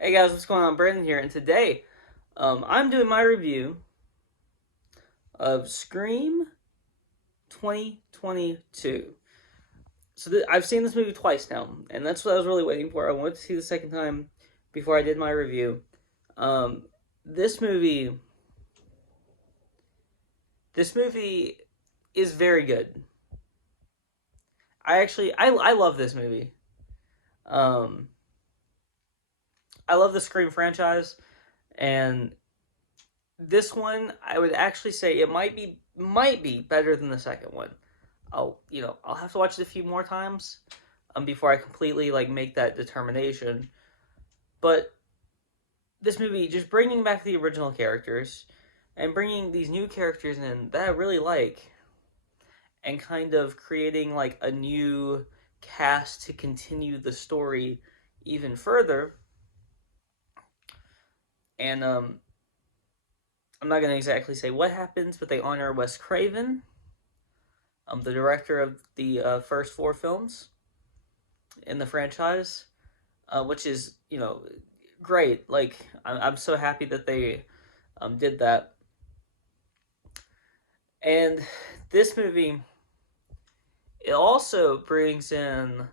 Hey guys, what's going on? Brandon here, and today I'm doing my review of Scream 2022. I've seen this movie twice now, and that's what I was really waiting for. I wanted to see the second time before I did my review. Um, this movie, this movie is very good. I love this movie. Um, I love the Scream franchise, and this one I would actually say it might be better than the second one. I'll have to watch it a few more times before I completely like make that determination. But this movie just bringing back the original characters and bringing these new characters in that I really like, and kind of creating like a new cast to continue the story even further. And I'm not gonna exactly say what happens, but they honor Wes Craven, the director of the first four films in the franchise, which is great. Like I'm so happy that they did that. And this movie, it also brings in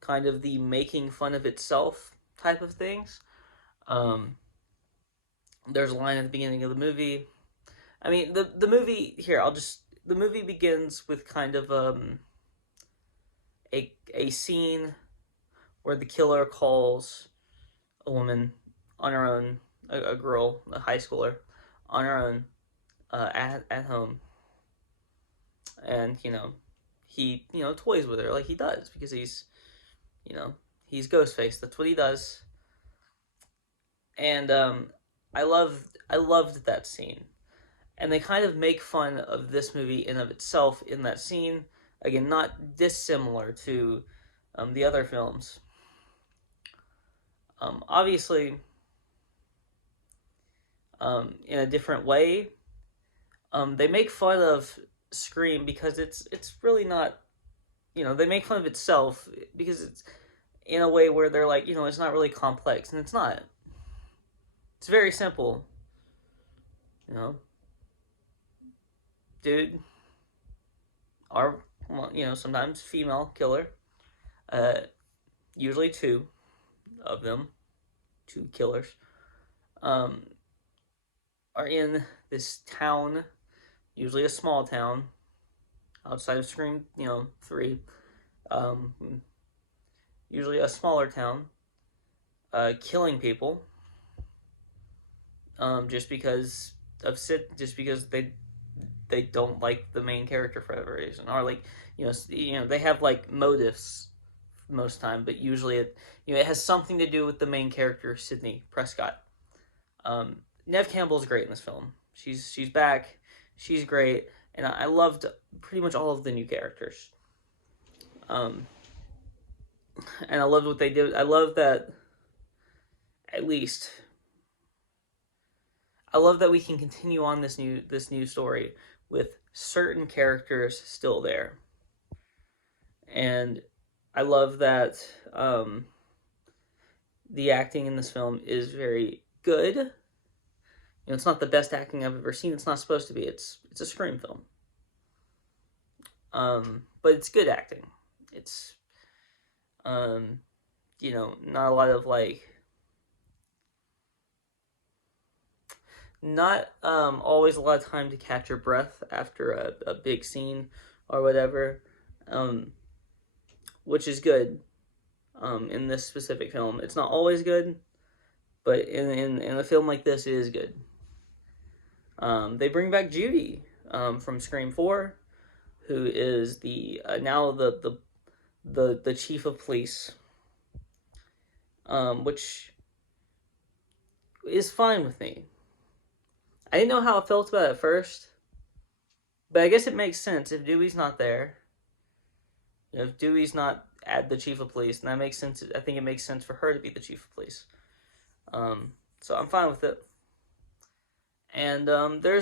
kind of the making fun of itself type of things. Um, there's a line at the beginning of the movie. I mean, the movie here. The movie begins with kind of a scene where the killer calls a woman on her own, a girl, a high schooler, on her own at home, and he toys with her like he does because you know he's Ghostface. That's what he does, and I loved that scene, and they kind of make fun of this movie in of itself in that scene. Again, not dissimilar to the other films. Obviously, in a different way. They make fun of Scream because it's really not. They make fun of itself because it's in a way where they're like, it's not really complex, and it's not. It's very simple. You know, dude, or well, sometimes female killer. Uh, Usually two of them, two killers. Um, are in this town, usually a small town outside of Scream. 3. Um, Usually a smaller town. Killing people. Just because just because they don't like the main character for whatever reason, or like they have like motives most time, but usually it has something to do with the main character, Sidney Prescott. Nev Campbell's great in this film. She's back. She's great, and I loved pretty much all of the new characters. Um, and I loved what they did. I love that at least I love that we can continue on this new story with certain characters still there, and I love that the acting in this film is very good. It's not the best acting I've ever seen. It's not supposed to be. It's a Scream film, but it's good acting. It's not a lot of like not always a lot of time to catch your breath after a big scene or whatever, um, which is good. In this specific film, it's not always good, but in a film like this, it is good. They bring back Judy from Scream 4, who is the now the chief of police, which is fine with me. I didn't know how I felt about it at first, but I guess it makes sense if Dewey's not there. If Dewey's not at the chief of police, then that makes sense. I think it makes sense for her to be the chief of police. So I'm fine with it. And there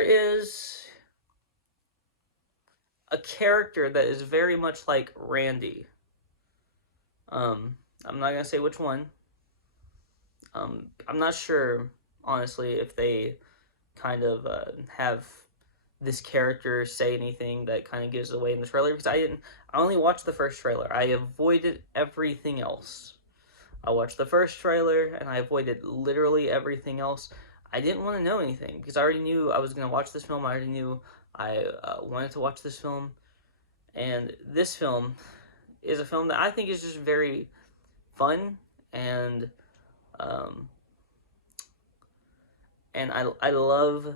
is a character that is very much like Randy I'm not gonna say which one. I'm not sure, honestly, if they kind of have this character say anything that kind of gives it away in the trailer, because I didn't. I only watched the first trailer. I avoided everything else. I watched the first trailer and I avoided literally everything else. I didn't want to know anything because I already knew I was going to watch this film. I already knew I wanted to watch this film. And this film is a film that I think is just very fun, and um, I love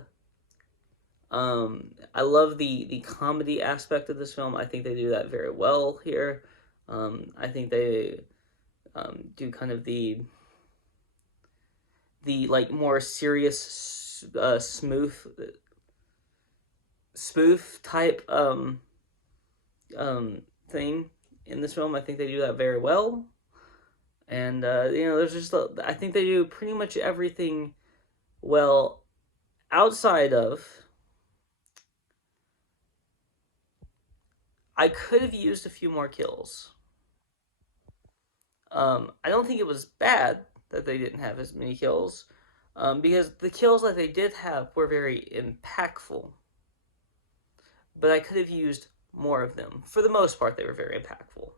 the comedy aspect of this film. I think they do that very well here. I think they do kind of the like more serious spoof type thing in this film. I think they do that very well, and there's just I think they do pretty much everything well, outside of I could have used a few more kills. I don't think it was bad that they didn't have as many kills, because the kills that they did have were very impactful. But I could have used more of them. For the most part, they were very impactful.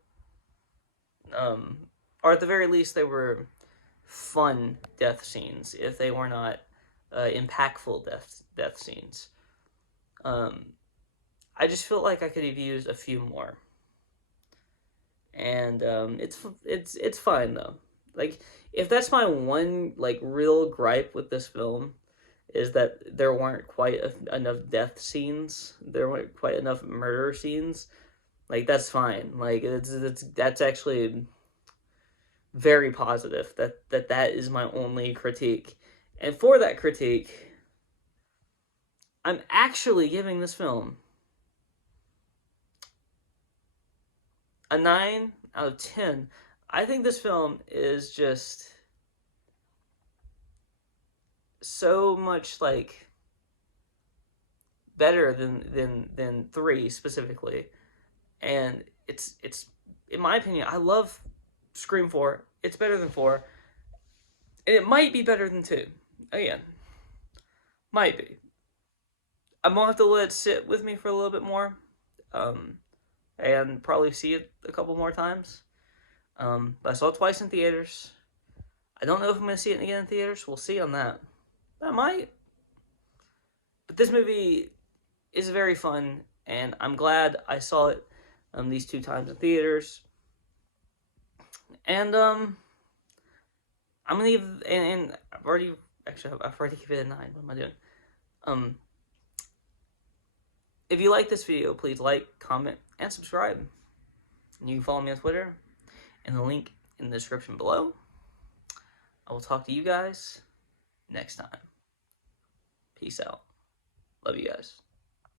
Um, or at the very least, they were fun death scenes, if they were not impactful death scenes. I just felt like I could have used a few more, and it's fine though. Like, if that's my one like real gripe with this film, is that there weren't quite enough death scenes, there weren't quite enough murder scenes. Like, that's fine. Like, that's actually very positive. That is my only critique, and for that critique, I'm actually giving this film a 9 out of 10. I think this film is just so much like better than 3 specifically. And it's in my opinion, I love Scream 4. It's better than 4. And it might be better than 2. Again, might be. I'm gonna have to let it sit with me for a little bit more. And probably see it a couple more times. But I saw it twice in theaters. I don't know if I'm going to see it again in theaters. We'll see on that. I might. But this movie is very fun, and I'm glad I saw it these 2 times in theaters. And I'm gonna give, and I've already given it a 9. What am I doing? If you like this video, please like, comment, and subscribe. And you can follow me on Twitter, and the link in the description below. I will talk to you guys next time. Peace out. Love you guys.